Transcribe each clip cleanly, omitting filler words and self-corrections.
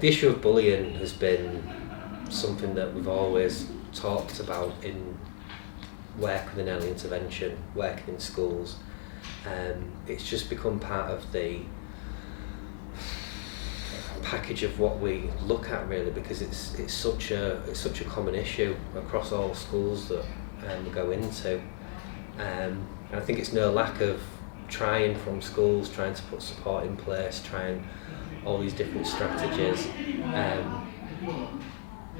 the issue of bullying has been something that we've always talked about in work within early intervention, working in schools. It's just become part of the package of what we look at, really, because it's such a common issue across all schools that we go into. And I think it's no lack of trying from schools, trying to put support in place, trying all these different strategies.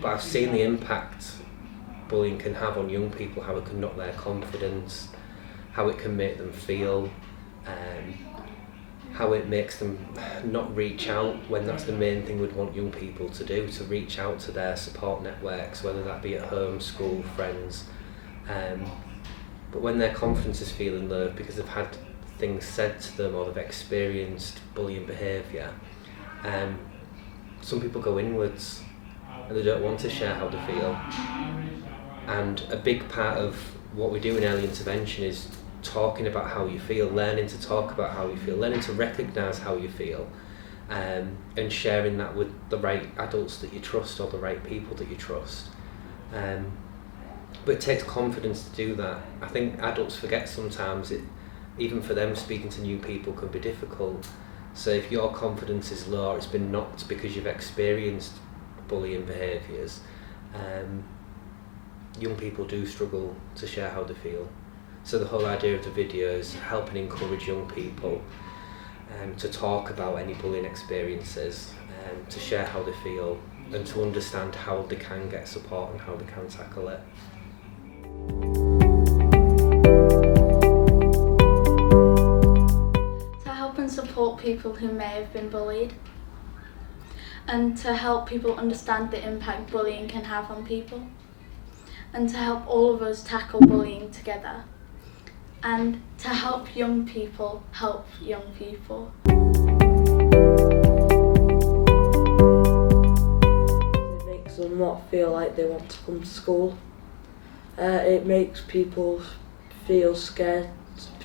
But I've seen the impact bullying can have on young people, how it can knock their confidence, how it can make them feel, how it makes them not reach out when that's the main thing we'd want young people to do, to reach out to their support networks, whether that be at home, school, friends. But when their confidence is feeling low because they've had things said to them or they've experienced bullying behaviour, some people go inwards and they don't want to share how they feel. And a big part of what we do in early intervention is talking about how you feel, learning to talk about how you feel, learning to recognise how you feel, and sharing that with the right adults that you trust or the right people that you trust. But it takes confidence to do that. I think adults forget sometimes, even for them speaking to new people can be difficult. So if your confidence is low or it's been knocked because you've experienced bullying behaviours, young people do struggle to share how they feel. So the whole idea of the video is helping encourage young people to talk about any bullying experiences, to share how they feel and to understand how they can get support and how they can tackle it. To help and support people who may have been bullied, and to help people understand the impact bullying can have on people, and to help all of us tackle bullying together, and to help young people help young people. It makes them not feel like they want to come to school. It makes people feel scared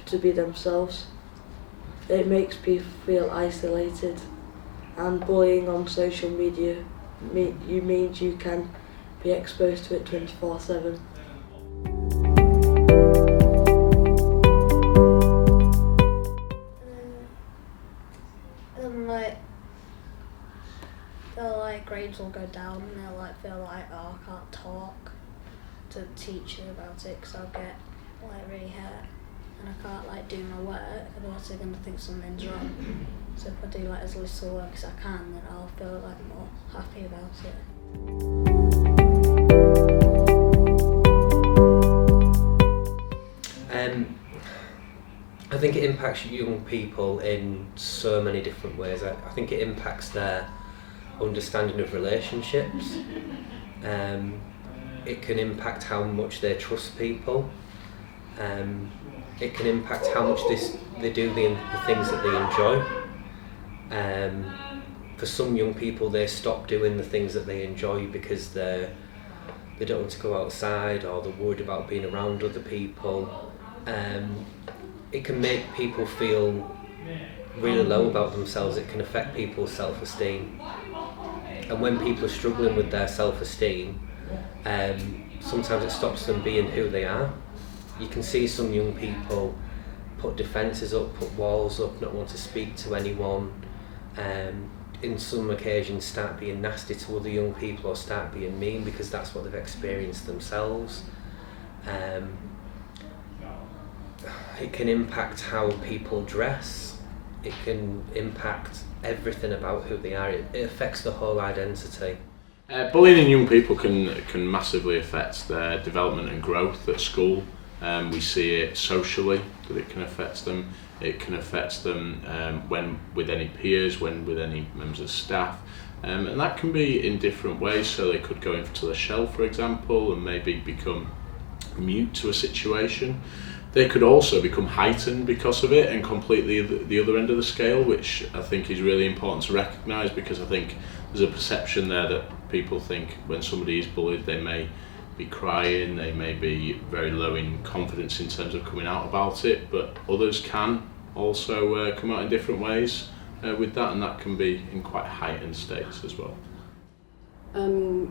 to be themselves. It makes people feel isolated. And bullying on social media means you can be exposed to it 24/7. Their grades will go down and they'll feel like, oh, I can't talk to the teacher about it because I'll get really hurt and I can't do my work, otherwise they're going to think something's wrong. So if I do as little work as I can, then I'll feel more happy about it. I think it impacts young people in so many different ways. I think it impacts their understanding of relationships. It can impact how much they trust people. It can impact how much they do the things that they enjoy. For some young people, they stop doing the things that they enjoy because they don't want to go outside or they're worried about being around other people. It can make people feel really low about themselves. It can affect people's self-esteem. And when people are struggling with their self-esteem, sometimes it stops them being who they are. You can see some young people put defences up, put walls up, not want to speak to anyone, in some occasions start being nasty to other young people or start being mean because that's what they've experienced themselves. It can impact how people dress. It can impact everything about who they are. It affects the whole identity. Bullying in young people can massively affect their development and growth at school. We see it socially, that it can affect them. It can affect them when with any peers, when with any members of staff. And that can be in different ways. So they could go into the shell, for example, and maybe become mute to a situation. They could also become heightened because of it and completely the other end of the scale, which I think is really important to recognise, because I think there's a perception there that people think when somebody is bullied they may be crying, they may be very low in confidence in terms of coming out about it, but others can also come out in different ways. with that, and that can be in quite heightened states as well.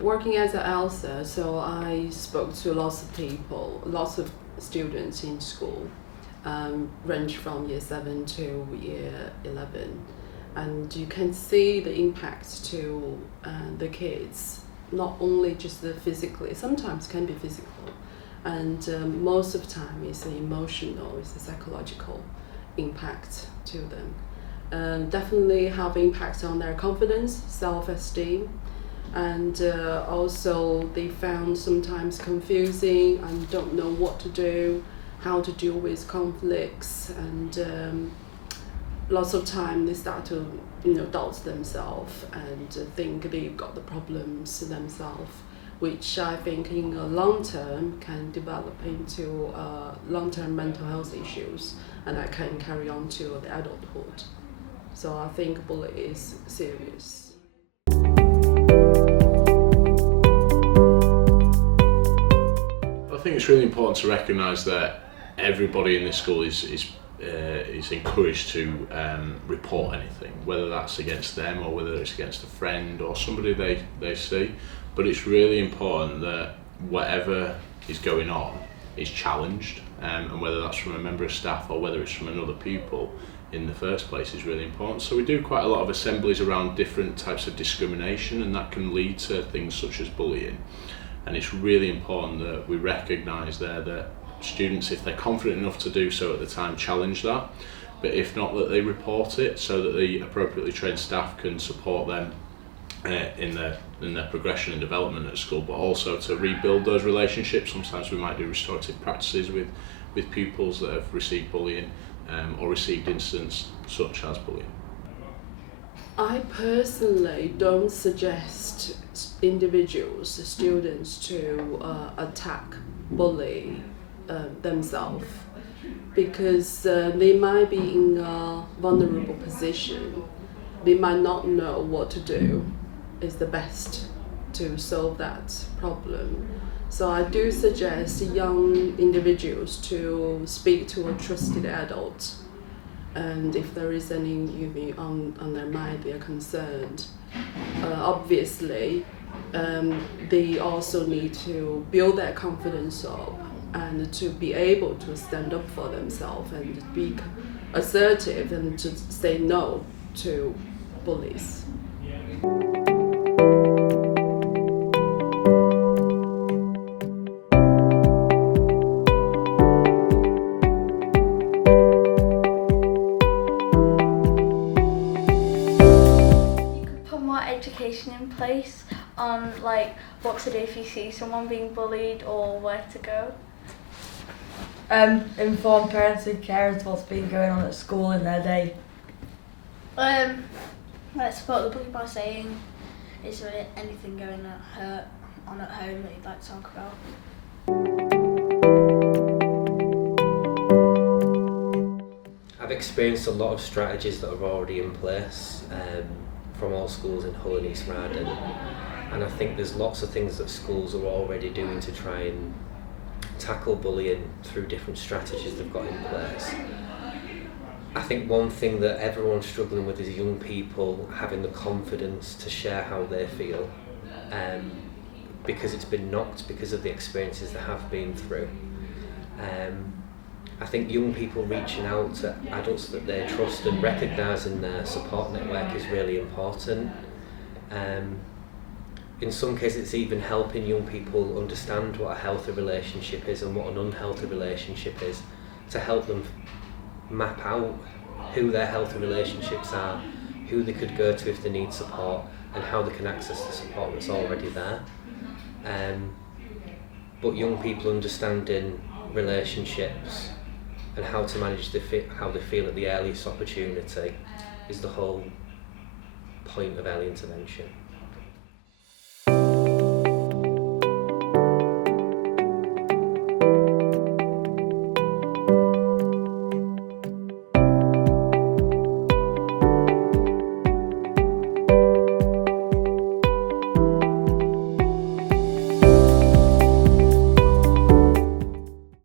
Working as an ELSA, so I spoke to lots of people, lots of students in school, range from year 7 to year 11, and you can see the impact to the kids, not only just the physically, sometimes can be physical, and most of the time it's the emotional, it's the psychological impact to them. Definitely have impact on their confidence, self-esteem, and also they found sometimes confusing and don't know what to do, how to deal with conflicts, and lots of time they start to doubt themselves and think they've got the problems themselves, which I think in a long term can develop into long-term mental health issues, and that can carry on to the adulthood. So I think bullying is serious. I think it's really important to recognise that everybody in this school is encouraged to report anything, whether that's against them or whether it's against a friend or somebody they see. But it's really important that whatever is going on is challenged, and whether that's from a member of staff or whether it's from another pupil in the first place is really important. So we do quite a lot of assemblies around different types of discrimination, and that can lead to things such as bullying. And it's really important that we recognise there that students, if they're confident enough to do so at the time, challenge that, but if not, that they report it so that the appropriately trained staff can support them in their progression and development at school, but also to rebuild those relationships. Sometimes we might do restorative practices with pupils that have received bullying or received incidents such as bullying. I personally don't suggest individuals, students, to attack, bully themselves, because they might be in a vulnerable position. They might not know what to do is the best to solve that problem. So I do suggest young individuals to speak to a trusted adult, and if there is anything on their mind, they are concerned. Obviously, they also need to build their confidence up and to be able to stand up for themselves and be assertive and to say no to bullies. Education in place on like what to do if you see someone being bullied or where to go. Inform parents and carers what's been going on at school in their day. Let's support the bully by saying, is there anything going on at home that you'd like to talk about? I've experienced a lot of strategies that are already in place from all schools in Hull and East Riding, and I think there's lots of things that schools are already doing to try and tackle bullying through different strategies they've got in place. I think one thing that everyone's struggling with is young people having the confidence to share how they feel, because it's been knocked because of the experiences they have been through. I think young people reaching out to adults that they trust and recognising their support network is really important. In some cases, it's even helping young people understand what a healthy relationship is and what an unhealthy relationship is, to help them map out who their healthy relationships are, who they could go to if they need support, and how they can access the support that's already there. But young people understanding relationships and how to manage how they feel at the earliest opportunity is the whole point of early intervention.